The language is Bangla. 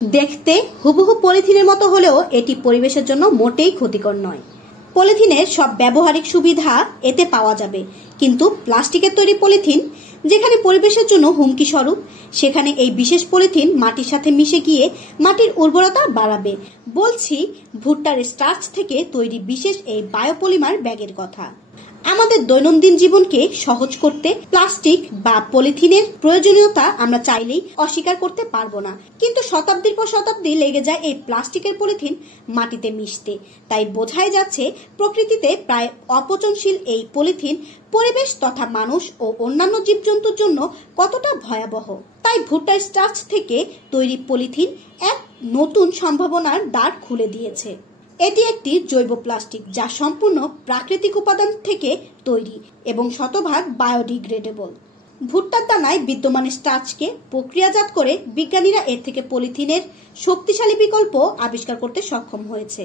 দেখতে হুবহু পলিথিনের মতো হলেও এটি পরিবেশের জন্য মোটেই ক্ষতিকর নয়। পলিথিনের সব ব্যবহারিক সুবিধা এতে পাওয়া যাবে, কিন্তু প্লাস্টিকের তৈরি পলিথিন যেখানে পরিবেশের জন্য হুমকি স্বরূপ, সেখানে এই বিশেষ পলিথিন মাটির সাথে মিশে গিয়ে মাটির উর্বরতা বাড়াবে। বলছি ভুট্টার স্টার্চ থেকে তৈরি বিশেষ এই বায়োপলিমার ব্যাগের কথা। আমাদের দৈনন্দিন জীবনকে সহজ করতে প্লাস্টিক বা পলিথিনের প্রয়োজনীয়তা আমরা চাইলেই অস্বীকার করতে পারবো না, কিন্তু শতাব্দীর পর শতাব্দী লেগে যায় এই প্লাস্টিকের পলিথিন মাটিতে মিশতে। তাই বোঝাই যাচ্ছে প্রকৃতিতে প্রায় অপচনশীল এই পলিথিন পরিবেশ তথা মানুষ ও অন্যান্য জীবজন্তুর জন্য কতটা ভয়াবহ। তাই ভুট্টার স্টার্চ থেকে তৈরি পলিথিন এক নতুন সম্ভাবনার দ্বার খুলে দিয়েছে। এটি একটি জৈব প্লাস্টিক যা সম্পূর্ণ প্রাকৃতিক উপাদান থেকে তৈরি এবং শতভাগ বায়োডিগ্রেডেবল। ভুট্টার দানায় বিদ্যমান স্টার্চকে প্রক্রিয়াজাত করে বিজ্ঞানীরা এর থেকে পলিথিনের শক্তিশালী বিকল্প আবিষ্কার করতে সক্ষম হয়েছে।